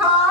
car.